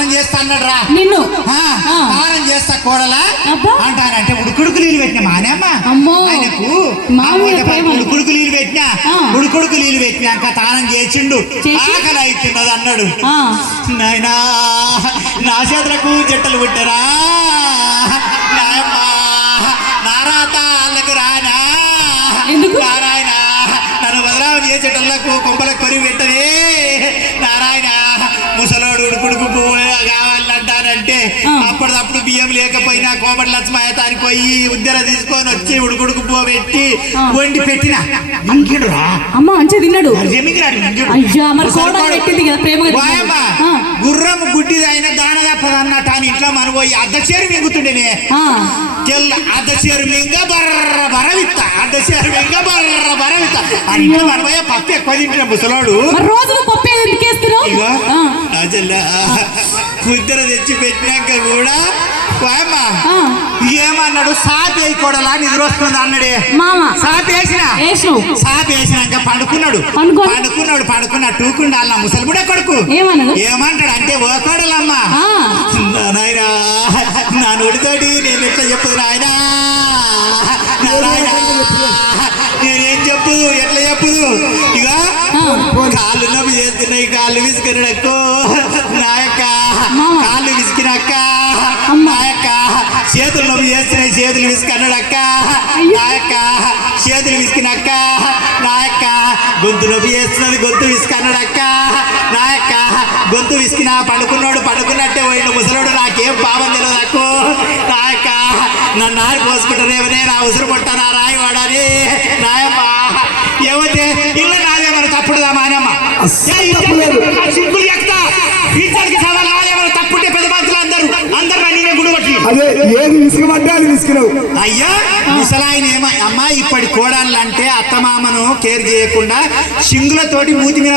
తానం చేస్తా అన్నాడు రా నిన్ను తానం చేస్తా కోడలా అంటానంటే ఉడుకుడుకు నీళ్ళు పెట్టిన మానేమ్మ ఆయనకు ఉడుకుడుకు నీళ్ళు పెట్టినా ఉడుకుడుకు నీళ్ళు పెట్టినాక తానం చేసిండు ఆకలి అవుతున్నది అన్నాడు నాయనా నా చేతులకు జట్టలు పుట్టారా నాయమ్మ నారాత వాళ్ళకు రానా నారాయణ నన్ను బదలాం చేసేటోళ్లకు కొంపలకు కొరివి పెట్టనే నారాయణ ముసలోడు ఉడుకుడుకు పువ్వు కావాలంటారంటే అప్పటిదప్పుడు బియ్యం లేకపోయినా కోమటి లక్ష్మాయతానికి పోయి ఉద్దర తీసుకొని వచ్చి ఉడుకుడుకు పువ్వు పెట్టి వండి పెట్టిన తిన్నాడు గుర్రం గుడ్డిది అయినా దాన తప్పదు అన్నట్టు అని ఇంట్లో మనం పోయి అద్దచేరు మింగుతుండేనే తెల్ల అద్దచేరు మింగ బర్ర బరవిత్త అద్దచేరు మింగ బర్ర బరవిత్త అని ఇంట్లో మనం పోయే పప్పు ఎక్కువ తింటున్నా ముసలోడు ఉద్దర తెచ్చి పెట్టినాక కూడా ఏమన్నాడు సాపేయి కొడలా నిద్ర వస్తుంది అన్నాడే సాపేసినాక పండుకున్నాడు టూకుండా అలా ముసలి కూడా కొడుకు ఏమంటాడు అంటే ఓ కొడలమ్మా నాయనా నా నోటితోటి నేను ఎట్లా చెప్పదు నాయనా నేనేం చెప్పుదు ఎట్లా చెప్పుదు ఇక కాళ్ళు నవ్వు చేస్తున్నాయి కాళ్ళు విసుకున్నాడక్కో నా యొక్క కాళ్ళు విసికినక్క నా యొక్క చేతులు నవ్వు చేస్తున్నాయి చేతులు విసుకన్నాడక్క నా యొక్క చేతులు విసికినక్క నా యొక్క గొంతు నవ్వు చేస్తున్నది గొంతు విసుకన్నాడక్క నా యొక్క గొంతు విసికినా పడుకున్నట్టే పోయిన ముసలోడు నాకేం పాపం తెలియదు అక్కో నా యొక్క నన్ను ఆరి పోసుకుంటారేమనే నా ఉసురు కొట్టానా రాయవాడని నాయమ్మ ఏమైతే ఇల్లు నాదేమో తప్పుడుదా మానమ్మ సింపుల్ చెప్తా ఇద్దరికి సవాల్ నాదేమో తప్పుంటే పెద్ద మనుషులు అందరూ నేనే గుడిపట్టి అదే ఏది విసుకబడ్డా అది విసుకున్నావు అయ్యా ముసలాయన అమ్మా ఇప్పటి కోడాలంటే అత్తమామను కేర్ చేయకుండా సింగులతోటి మూతి మీద